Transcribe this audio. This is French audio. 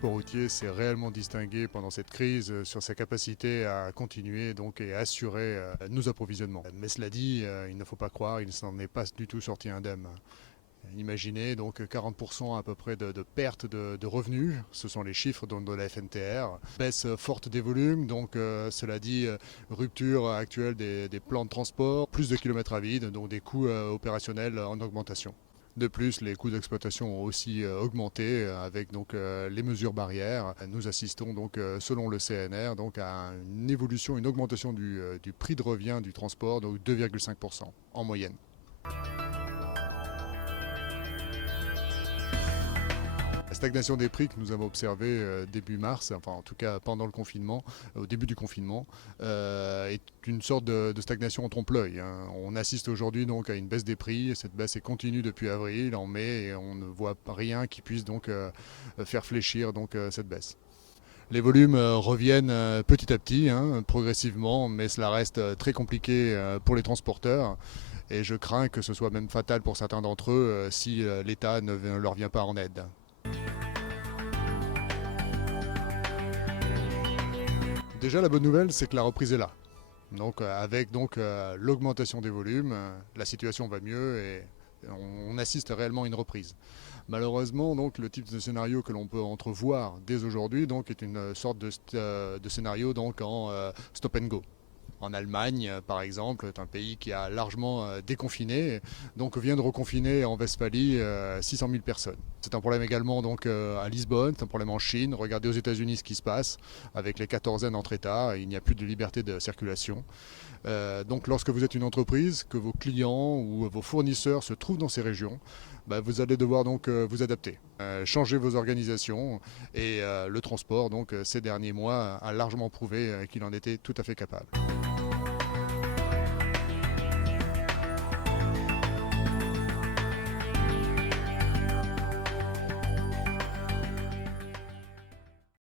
transport routier s'est réellement distingué pendant cette crise sur sa capacité à continuer donc, et à assurer nos approvisionnements. Mais cela dit, il ne faut pas croire, il ne s'en est pas du tout sorti indemne. Imaginez donc 40% à peu près de perte de revenus, ce sont les chiffres de la FNTR. Baisse forte des volumes, donc cela dit rupture actuelle des plans de transport, plus de kilomètres à vide, donc des coûts opérationnels en augmentation. De plus, les coûts d'exploitation ont aussi augmenté avec donc, les mesures barrières. Nous assistons donc, selon le CNR, donc, à une évolution, une augmentation du prix de revient du transport, donc 2,5% en moyenne. La stagnation des prix que nous avons observée début mars, enfin en tout cas pendant le confinement, au début du confinement, est une sorte de stagnation en trompe-l'œil, hein. On assiste aujourd'hui donc à une baisse des prix, cette baisse est continue depuis avril, en mai, et on ne voit rien qui puisse donc faire fléchir donc, cette baisse. Les volumes reviennent petit à petit, hein, progressivement, mais cela reste très compliqué pour les transporteurs. Et je crains que ce soit même fatal pour certains d'entre eux si l'État ne leur vient pas en aide. Déjà, la bonne nouvelle, c'est que la reprise est là. Donc, avec donc, l'augmentation des volumes, la situation va mieux et on assiste réellement à une reprise. Malheureusement, donc, le type de scénario que l'on peut entrevoir dès aujourd'hui donc, est une sorte de scénario donc, en stop and go. En Allemagne, par exemple, est un pays qui a largement déconfiné, donc vient de reconfiner en Westphalie 600 000 personnes. C'est un problème également donc, à Lisbonne, c'est un problème en Chine. Regardez aux États-Unis ce qui se passe avec les quatorzaines entre États, il n'y a plus de liberté de circulation. Donc lorsque vous êtes une entreprise, que vos clients ou vos fournisseurs se trouvent dans ces régions, vous allez devoir donc vous adapter, changer vos organisations et le transport donc ces derniers mois a largement prouvé qu'il en était tout à fait capable.